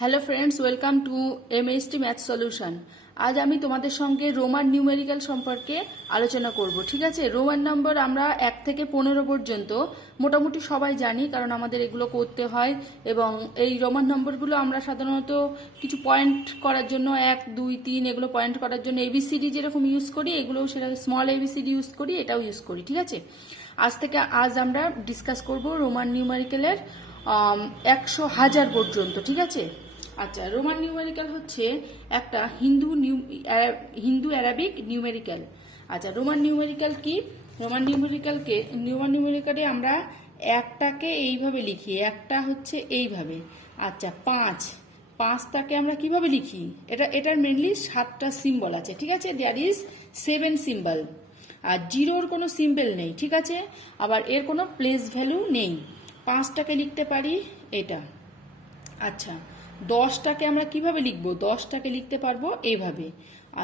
Hello friends, welcome to MST math solution. আজ আমি তোমাদের সঙ্গে রোমান নিউমেরিক্যাল সম্পর্কে আলোচনা করব। ঠিক আছে, রোমান নম্বর আমরা 1 থেকে 15 পর্যন্ত মোটামুটি সবাই জানি, কারণ আমাদের এগুলো করতে হয়। এবং এই রোমান নম্বরগুলো আমরা সাধারণত কিছু পয়েন্ট করার জন্য 1, 2, 3 এগুলো পয়েন্ট করার জন্য এবিসিডি যেরকম ইউজ করি, এগুলো সেটা স্মল এবিসিডি ইউজ করি, এটাও ইউজ করি। ঠিক আছে, আজ আমরা ডিসকাস করব রোমান নিউমেরিক্যালের 100, 1000 পর্যন্ত। ঠিক আছে, আচ্ছা, রোমান নিউমেরিক্যাল হচ্ছে একটা হিন্দু অ্যারাবিক নিউমেরিক্যাল। আচ্ছা, রোমান নিউমেরিক্যাল কি? রোমান নিউমেরিক্যালে আমরা একটাকে এইভাবে লিখি, একটা হচ্ছে এইভাবে। আচ্ছা, পাঁচটাকে আমরা কিভাবে লিখি? এটার মেনলি 7টা সিম্বল আছে। ঠিক আছে, দেয়ার ইজ 7 সিম্বল। আর জিরোর কোনো সিম্বল নেই। ঠিক আছে, আবার এর কোনো প্লেস ভ্যালু নেই। 5টাকে লিখতে পারি এটা। আচ্ছা, 10টাকে আমরা কিভাবে লিখব? 10টাকে লিখতে পারবো এইভাবে।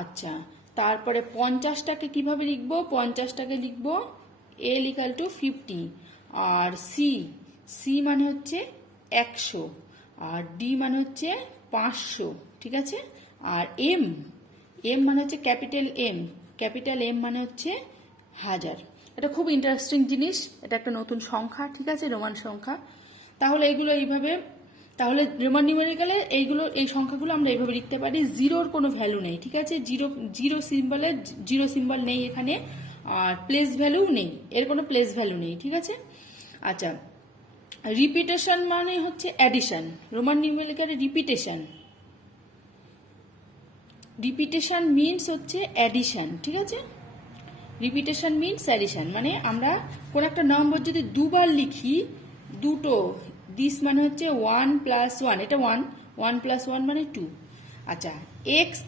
আচ্ছা, তারপরে 50টাকে কিভাবে লিখব? 50টাকে লিখব L=50। আর সি মানে হচ্ছে 100, আর ডি মানে হচ্ছে 500। ঠিক আছে, আর এম মানে হচ্ছে ক্যাপিটাল এম মানে হচ্ছে 1000। এটা খুব ইন্টারেস্টিং জিনিস, এটা একটা নতুন সংখ্যা। ঠিক আছে, রোমান সংখ্যা। তাহলে রোমান নিউমেরিক্যালে এই সংখ্যাগুলো আমরা এইভাবে লিখতে পারি। জিরোর কোনো ভ্যালু নেই। ঠিক আছে, জিরো সিম্বল নেই এখানে, আর প্লেস ভ্যালু নেই, এর কোনো প্লেস ভ্যালু নেই। ঠিক আছে, আচ্ছা, রিপিটেশন মানে হচ্ছে অ্যাডিশন। রোমান নিউমেরিক্যালে রিপিটেশন মিনস হচ্ছে অ্যাডিশন। ঠিক আছে, রিপিটেশন মিনস অ্যাডিশন, মানে আমরা কোন একটা নম্বর যদি দুবার লিখি, দুটো, দিস মানে হচ্ছে 1 + 1, এটা 1 + 1 মানে 2। আচ্ছা, এক্স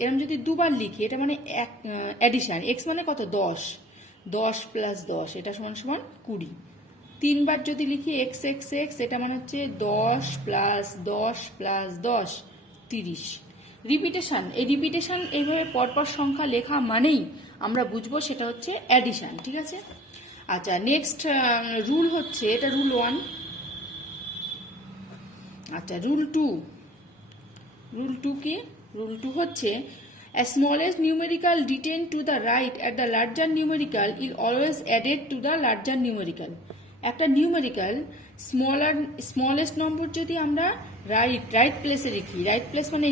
এরকম যদি দুবার লিখি, এটা মানে অ্যাডিশন। এক্স মানে কত? 10 + 10 এটা সমান 20। 3বার যদি লিখি এক্স, এটা মানে হচ্ছে 10 + 10 + 10 30। রিপিটেশন এইভাবে পরপর সংখ্যা লেখা মানেই আমরা বুঝবো সেটা হচ্ছে অ্যাডিশন। ঠিক আছে, আচ্ছা, নেক্সট রুল হচ্ছে, এটা রুল 1। আচ্ছা, রুল 2 কি? রুল 2 হচ্ছে a smallest numerical retained to the right at the larger numerical is always added to the larger numerical. একটা নিউমেরিক্যাল স্মলেস্ট নম্বর যদি আমরা রাইট প্লেসে লিখি, রাইট প্লেস মানে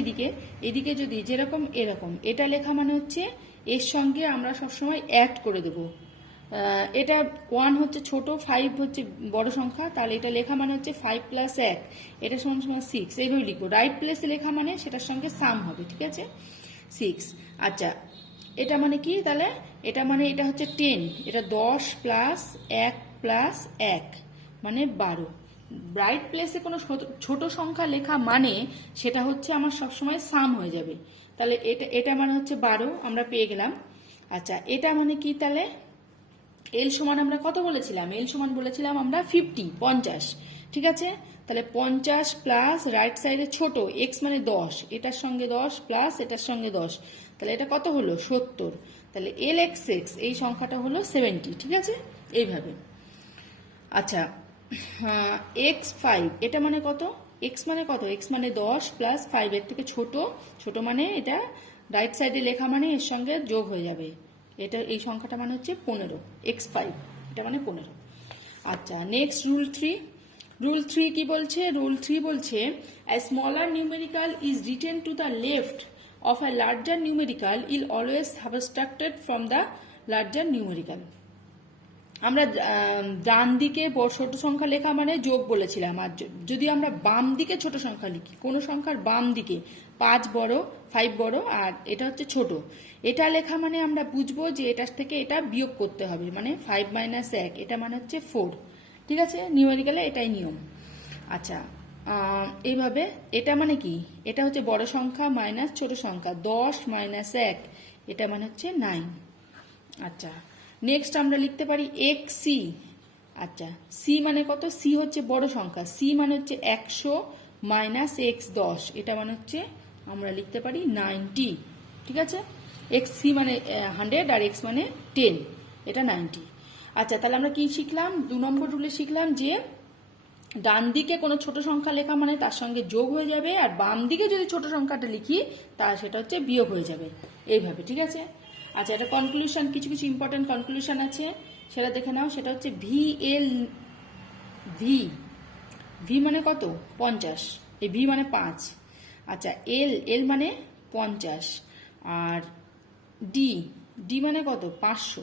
এদিকে যদি যেরকম এরকম, এটা লেখা মানে হচ্ছে এর সঙ্গে আমরা সবসময় অ্যাড করে দেব। এটা 1 হচ্ছে ছোট, 5 হচ্ছে বড় সংখ্যা, তাহলে এটা লেখা মানে হচ্ছে 5 + 1, এটা সমান 6, এইভাবে লিখবো। রাইট প্লেসে লেখা মানে সেটার সঙ্গে সাম হবে। ঠিক আছে, 6। আচ্ছা, এটা মানে কি? তাহলে এটা হচ্ছে 10, এটা 10 + 1 + 1 মানে 12। রাইট প্লেসে কোনো ছোট সংখ্যা লেখা মানে সেটা হচ্ছে আমার সবসময় সাম হয়ে যাবে। তাহলে এটা মানে হচ্ছে 12, আমরা পেয়ে গেলাম। আচ্ছা, এটা মানে কি? তাহলে এল সমান আমরা কত বলেছিলাম? এল সমান বলেছিলাম আমরা 50। ঠিক আছে, তাহলে 50 প্লাস রাইট সাইডে ছোট এক্স মানে 10, এটার সঙ্গে 10 প্লাস এটার সঙ্গে 10, তাহলে এটা কত হলো? 70। তাহলে LXX এই সংখ্যাটা হলো 70। ঠিক আছে, এইভাবে। আচ্ছা, X5 এটা মানে কত? এক্স মানে কত? এক্স মানে 10 প্লাস 5, এর থেকে ছোট মানে এটা রাইট সাইডে লেখা মানে এর সঙ্গে যোগ হয়ে যাবে। এই সংখ্যাটা মানে হচ্ছে 15, X5 এটা মানে 15। আচ্ছা, নেক্সট রুল 3 কি বলছে? রুল 3 বলছে a smaller numerical is written to the left of a larger numerical is always subtracted from the larger numerical. আমরা ডান দিকে ছোট সংখ্যা লেখা মানে যোগ বলেছিলাম, আর যদি আমরা বাম দিকে ছোট সংখ্যা লিখি, কোন সংখ্যার বাম দিকে 5 বড়, 5 বড়, আর এটা হচ্ছে ছোট, এটা লেখা মানে আমরা বুঝবো যে এটার থেকে এটা বিয়োগ করতে হবে, মানে 5 - 1 এটা মানে হচ্ছে 4। ঠিক আছে, নিউমেরিক্যালে এটাই নিয়ম। আচ্ছা, এইভাবে এটা মানে কি? এটা হচ্ছে বড় সংখ্যা মাইনাস ছোট সংখ্যা, 10 - 1 এটা মানে হচ্ছে 9। আচ্ছা, নেক্সট আমরা লিখতে পারি XC। আচ্ছা, সি মানে কত? সি হচ্ছে বড় সংখ্যা, সি মানে হচ্ছে 100 - X 10, এটা মানে হচ্ছে আমরা লিখতে পারি 90। ঠিক আছে, XC মানে 100 আর X মানে 10, এটা 90। আচ্ছা, তাহলে আমরা কি শিখলাম? 2 নম্বর রুলে শিখলাম যে ডান দিকে কোনো ছোট সংখ্যা লেখা মানে তার সঙ্গে যোগ হয়ে যাবে, আর বাম দিকে যদি ছোট সংখ্যাটা লিখি তা সেটা হচ্ছে বিয়োগ হয়ে যাবে, এইভাবে। ঠিক আছে। আচ্ছা, এটা কনক্লুশন, কিছু কিছু ইম্পর্টেন্ট কনক্লুশন আছে, সেটা দেখে নাও। সেটা হচ্ছে ভি মানে কত? 50। এই ভি মানে 5। আচ্ছা, এল মানে 50, আর ডি মানে কত? 500।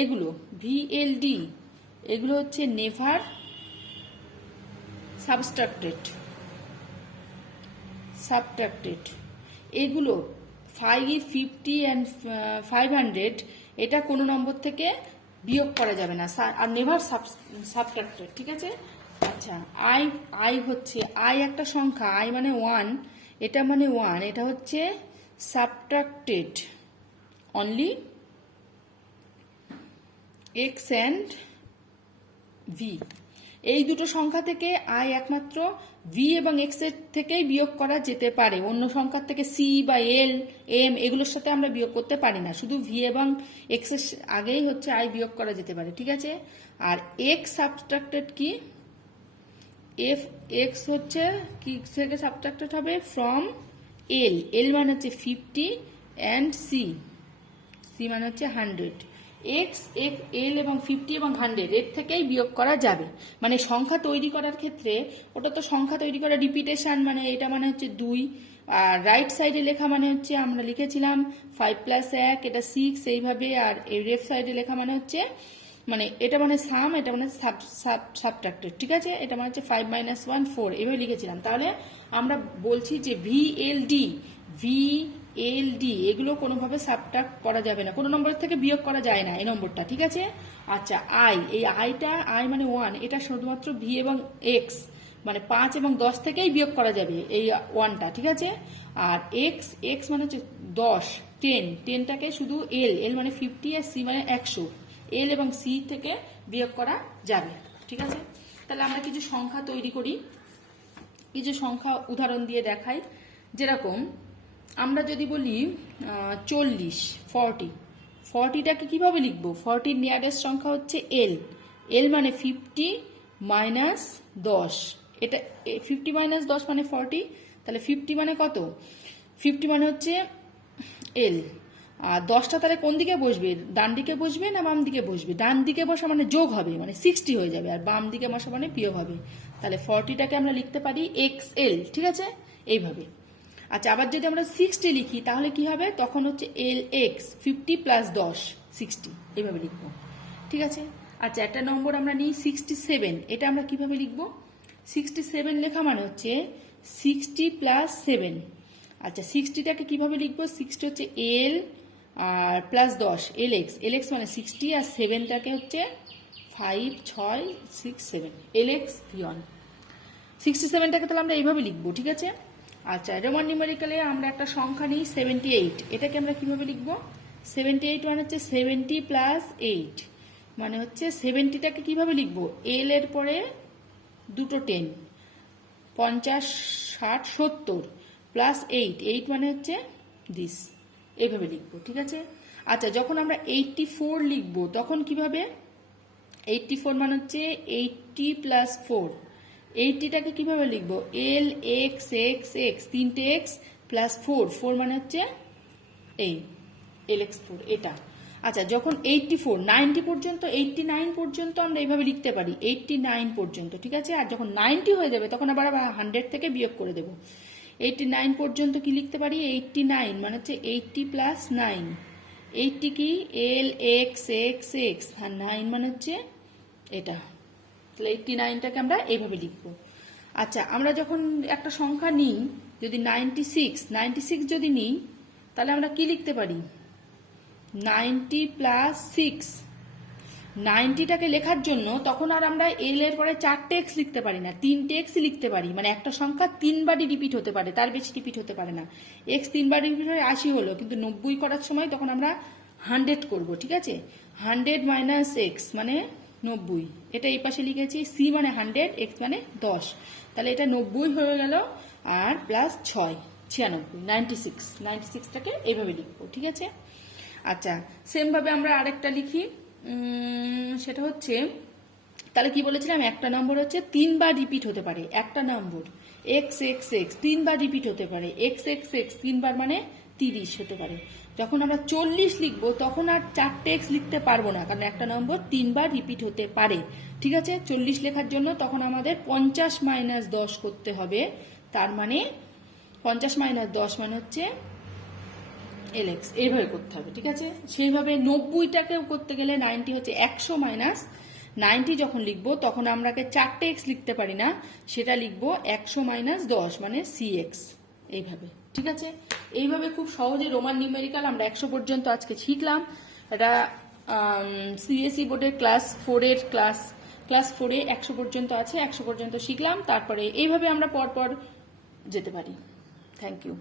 এগুলো VLD, এগুলো হচ্ছে নেভার সাবট্রাক্টেড। এগুলো 5, 50 অ্যান্ড 500 এটা কোনো নম্বর থেকে বিয়োগ করা যাবে না, আর নেভার সাবট্রাক্টেড। ঠিক আছে। আচ্ছা, আই হচ্ছে, আই একটা সংখ্যা, আই মানে 1, এটা মানে 1, এটা হচ্ছে subtracted only x and V. এই দুটো সংখ্যা থেকে আই একমাত্র ভি এবং এক্স এর থেকেই বিয়োগ করা যেতে পারে, অন্য সংখ্যার থেকে সি বা এল, এম এগুলোর সাথে আমরা বিয়োগ করতে পারি না, শুধু ভি এবং এক্স এর আগেই হচ্ছে আই বিয়োগ করা যেতে পারে। ঠিক আছে। আর এক্স সাবট্রাক্টেড কি? এক্স হচ্ছে কি থেকে সাবট্রাক্টেড হবে? ফ্রম এল মানে হচ্ছে 50 অ্যান্ড সি মানে হচ্ছে 100। এল এবং 50 এবং 100 এর থেকেই বিয়োগ করা যাবে। মানে সংখ্যা তৈরি করার ক্ষেত্রে, ওটা তো সংখ্যা তৈরি করা রিপিটেশন, মানে এটা মানে হচ্ছে 2, আর রাইট সাইডে লেখা মানে হচ্ছে আমরা লিখেছিলাম 5 + 1, এটা 6 এইভাবে, আর এই লেফট সাইডে লেখা মানে হচ্ছে, মানে এটা মানে সাম, এটা মানে সাবট্রাক্টেড। ঠিক আছে। এটা মানে হচ্ছে 5 - 1 4 এইভাবে লিখেছিলাম। তাহলে আমরা বলছি যে ভিএলডি এগুলো কোনোভাবে সাবট্রাক্ট করা যাবে না, কোনো নম্বরের থেকে বিয়োগ করা যায় না এই নম্বরটা। ঠিক আছে। আচ্ছা, এই আই মানে 1, এটা শুধুমাত্র ভি এবং এক্স মানে 5 এবং 10 থেকেই বিয়োগ করা যাবে এই 1টা। ঠিক আছে। আর এক্স মানে হচ্ছে 10, 10টাকে শুধু এল মানে 50 আর সি মানে 100, এল এবং সি থেকে বিয়োগ করা যাবে। ঠিক আছে। তাহলে আমরা কিছু সংখ্যা তৈরি করি, কিছু সংখ্যা উদাহরণ দিয়ে দেখাই। যেরকম আমরা যদি বলি 40, 40টাকে কিভাবে লিখবো? 40 নিয়ারেস্ট সংখ্যা হচ্ছে এল মানে 50 - 10, এটা 50 - 10 মানে 40। তাহলে 50 মানে কত? 50 মানে হচ্ছে এল। আর 10টা তাহলে কোন দিকে বসবে? ডান দিকে বসবে না বাম দিকে বসবে? ডান দিকে বসা মানে যোগ হবে, মানে 60 হয়ে যাবে, আর বাম দিকে বসা মানে বিয়োগ হবে। তাহলে 40টাকে আমরা লিখতে পারি XL। ঠিক আছে, এইভাবে। আচ্ছা, আবার যদি আমরা 60 লিখি তাহলে কি হবে? তখন হচ্ছে LX, 50 + 10 60, এইভাবে লিখবো। ঠিক আছে। আচ্ছা, একটা নম্বর আমরা নিই 67, এটা আমরা কিভাবে লিখবো? 67 লেখা মানে হচ্ছে 60 + 7। আচ্ছা, 60টাকে কিভাবে লিখবো? 60 হচ্ছে এল আর +10 এলএক্স মানে 60, আর 7টাকে হচ্ছে 5 6 6 7 এলএক্স V1। 67টাকে তাহলে আমরা এইভাবে লিখবো। ঠিক আছে। আচ্ছা, রোমান নিউমেরিক্যালে আমরা একটা সংখ্যা নিই 78, এটাকে আমরা কিভাবে লিখবো? 78 মানে হচ্ছে 70 + 8, মানে হচ্ছে 70টাকে কিভাবে লিখবো? এল এর পরে দুটো 10, 50 60 70 +8 মানে হচ্ছে দিস, এইভাবে লিখবো। ঠিক আছে। আচ্ছা, যখন আমরা 84 লিখবো তখন কিভাবে? 84 মানে হচ্ছে 80 + 4, 80টাকে কিভাবে লিখবো? এল এক্স এক্স এক্স, 3টে এক্স +4, 4 মানে হচ্ছে এই LX4 এটা। আচ্ছা, যখন 84 90 পর্যন্ত, 89 পর্যন্ত আমরা এইভাবে লিখতে পারি, 89 পর্যন্ত। ঠিক আছে। আর যখন 90 হয়ে যাবে তখন আবার 100 থেকে বিয়োগ করে দেবো। 89 পর্যন্ত কি লিখতে পারি? 89 মানে হচ্ছে 80 + 9, 80 কি? এল এক্স এক্স এক্স, আর 9 মানে হচ্ছে এটা। তাহলে 89টাকে আমরা এইভাবে লিখবো। আচ্ছা, আমরা যখন একটা সংখ্যা নিই, যদি 96 যদি নিই তাহলে আমরা কি লিখতে পারি? 90 + 6, 90টাকে লেখার জন্য তখন আর আমরা এল এর পরে 4টে এক্স লিখতে পারি না, 3টে এক্সই লিখতে পারি। মানে একটা সংখ্যা 3বারই রিপিট হতে পারে, তার বেশি রিপিট হতে পারে না। এক্স 3বার রিপিট হয়ে 80 হলো, কিন্তু 90 করার সময় তখন আমরা 100 করব। ঠিক আছে। 100 - x মানে 90, এটা এই পাশে লিখেছি। সি মানে 100, এক্স মানে 10, তাহলে এটা 90 হয়ে গেল, আর +6 96, 96টাকে এইভাবে লিখবো। ঠিক আছে। আচ্ছা, সেমভাবে আমরা আরেকটা লিখি, সেটা হচ্ছে তাহলে কি বলেছিলাম, একটা নম্বর হচ্ছে 3 বার রিপিট হতে পারে, একটা নম্বর এক্স এক্স এক্স 3 বার রিপিট হতে পারে, এক্স এক্স এক্স 3 বার মানে 30 হতে পারে। যখন আমরা 40 লিখবো তখন আর 4টে এক্স লিখতে পারবো না, কারণ একটা নম্বর 3 বার রিপিট হতে পারে। ঠিক আছে, 40 লেখার জন্য তখন আমাদের 50 মাইনাস 10 করতে হবে, তার মানে 50 মাইনাস 10 মানে হচ্ছে এলএক্স, এইভাবে করতে হবে। ঠিক আছে, সেইভাবে 90টাকেও করতে গেলে 90 হচ্ছে 100 মাইনাস 90 যখন লিখবো তখন আমরাকে 4টে এক্স লিখতে পারি না, সেটা লিখবো 100 মাইনাস 10 মানে সিএক্স, এইভাবে। ঠিক আছে, এইভাবে খুব সহজে রোমান নিউমেরিক্যাল আমরা 100 পর্যন্ত আজকে শিখলাম। এটা সিবিএসই বোর্ডের ক্লাস 4-এ 100 পর্যন্ত আছে, 100 পর্যন্ত শিখলাম, তারপরে এইভাবে আমরা পরপর যেতে পারি। Thank you.